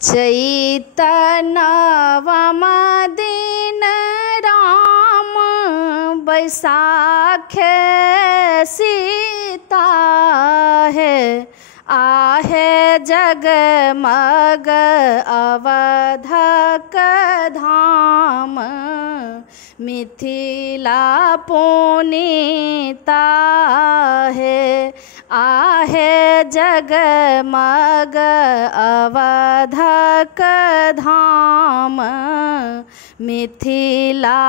चैतनवमदिन राम बैसाख सीता है, आहे जगमग अवधक धाम, मिथिला पुनीता है। आहे जगमग अवधक धाम, मिथिला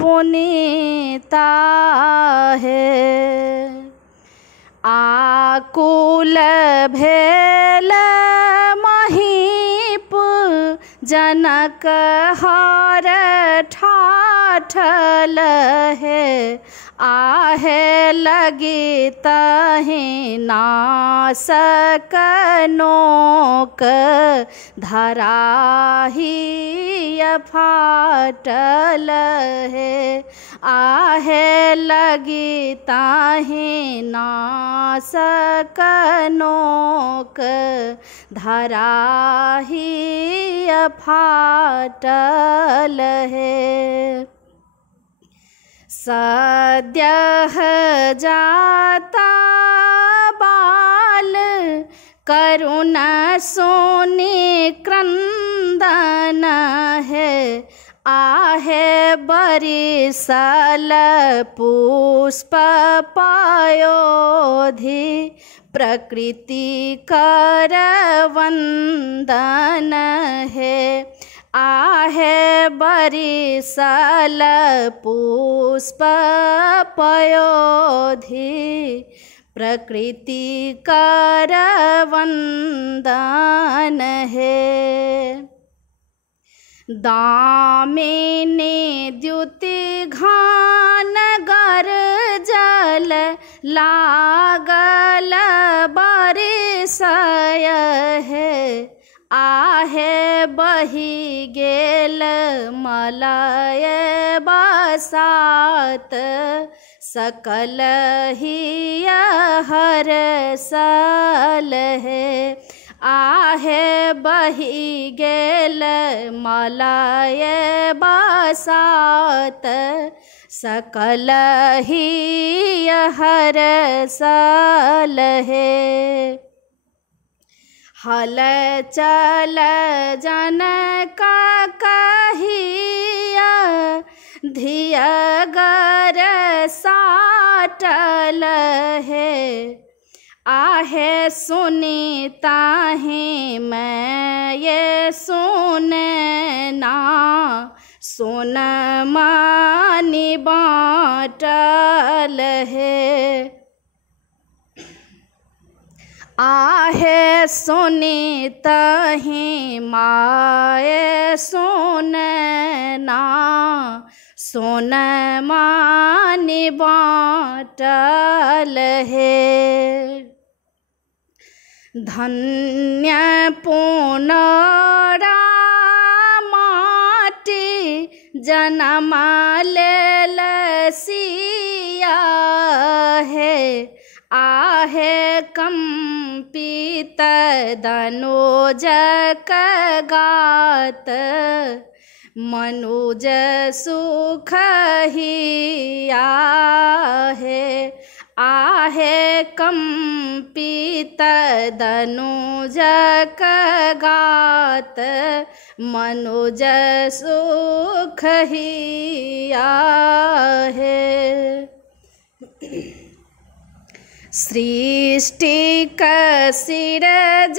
पुनीता है। आकुल भेल महीप, जनक हर ठाठल है, आहे लगी तहि नासक नोक, धराही फाटल है, आहे लगी ताहि नासक नोक, धराही फाटल है। सद्यः जाता बाल, करुण सोनि क्रंदन है, आहे बरिसल पुष्प पयोधि, प्रकृति कर वंदन है, आहे बरिसल पुष्प पयोधि, प्रकृति कर वंदन है। दामिनी द्युति घान गर जल, लागल बरिसय है, आहे बही गेल मलय बसात, सकल ही हरसल है, आहे बही गेल मलय बसात, सकल ही हरसल है। हल चल जनक कहिया, धिया गर साटल है, आहे सुनी ताहि मैं ये सुनना, सुन मानी बाटल है, आहे सुनी तहि माए सुनना, सुन मानी बाटल है। धन्य पुनरा माटी, जन्म लेल सिया है, आहे कंपित दनुज गात, मनुज सुख हिया है, आहे कंपित दनुज गात, मनुज सुख हिया है। सृष्टि सिरजनहारी,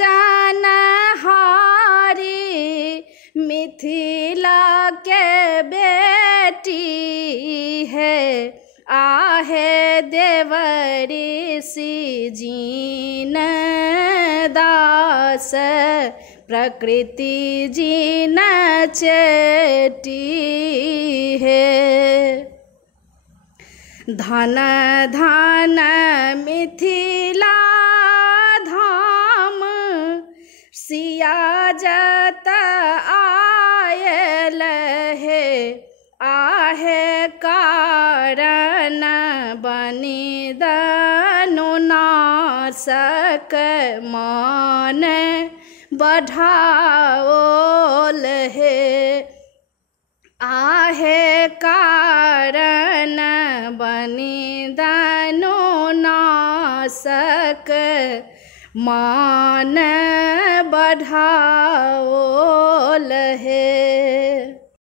मिथिला के बेटी है, आहे देवरी सी जीन दास, प्रकृति जीन चेटी है। धन धन मिथिला धाम, सिया जत आयल है, आहे कारण बनि दनु नासक मान बढ़ाओल हे। आहे कारण बनी दानो नासक मान बढ़ाओल हे।